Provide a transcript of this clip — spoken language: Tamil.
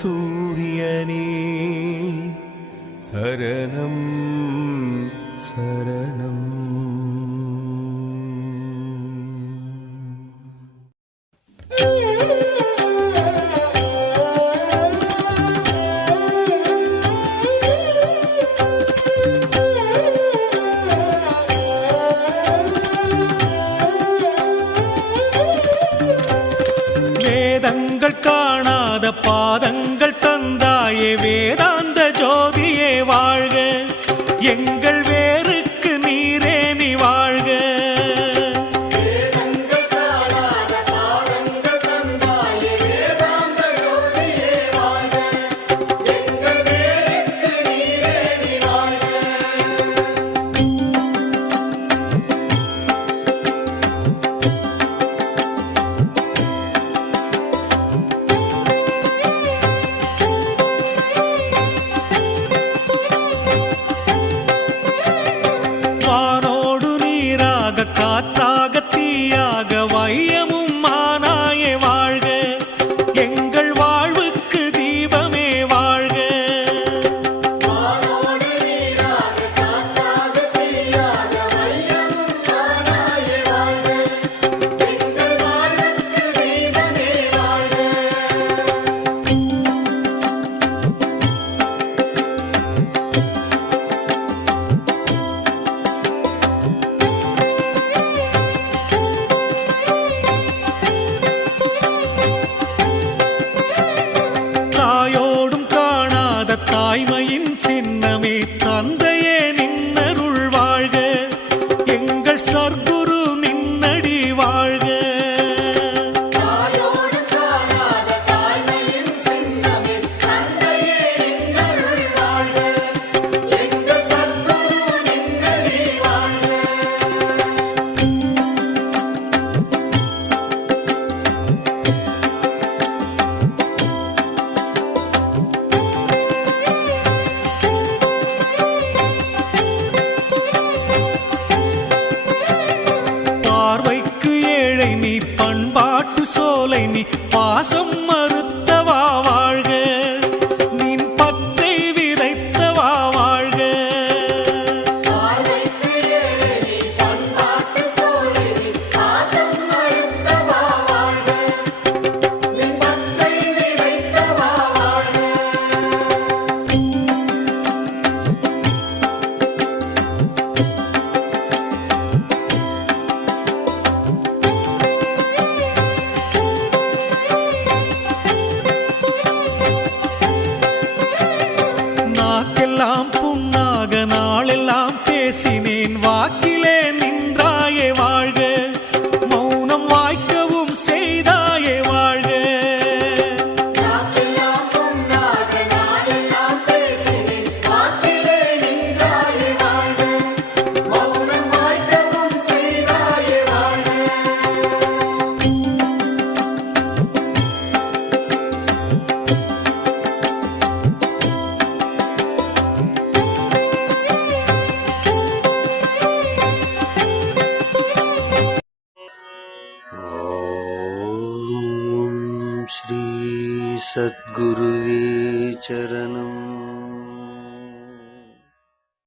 சூரியனே சரணம் சரணம். வேதங்கள் காணாத பாதங்கள் தந்தாயே வேதாந்த ஜோதியே வாழ்க, எங்கள் வேருக்கு நீரே நீ வாழ்க. காற்றாக தீயாக வையமும் மானாயே வாழ்க, எங்கள் வாழ்வுக்கு தீபமே வாழ்க. தாய்மையின் சின்னமே தந்தையே நின்னருள் வாழ்க, எங்கள் சர்க்குரு நின்னடி வாழ்க. நீ பண்பாட்டு சோலை நீ பாசம் மறுத்தவா வாழ்க, நீன் பத்தை விதைத்தவா வாழ்க. நாக்கெல்லாம் புண்ணாக நாளெல்லாம் பேசினேன், வாக்கிலே நின்றாயே வாழ்க, மௌனம் வாய்க்கவும் செய்தாயே வாழ்க. श्री सद्गुरुवे चरणम्.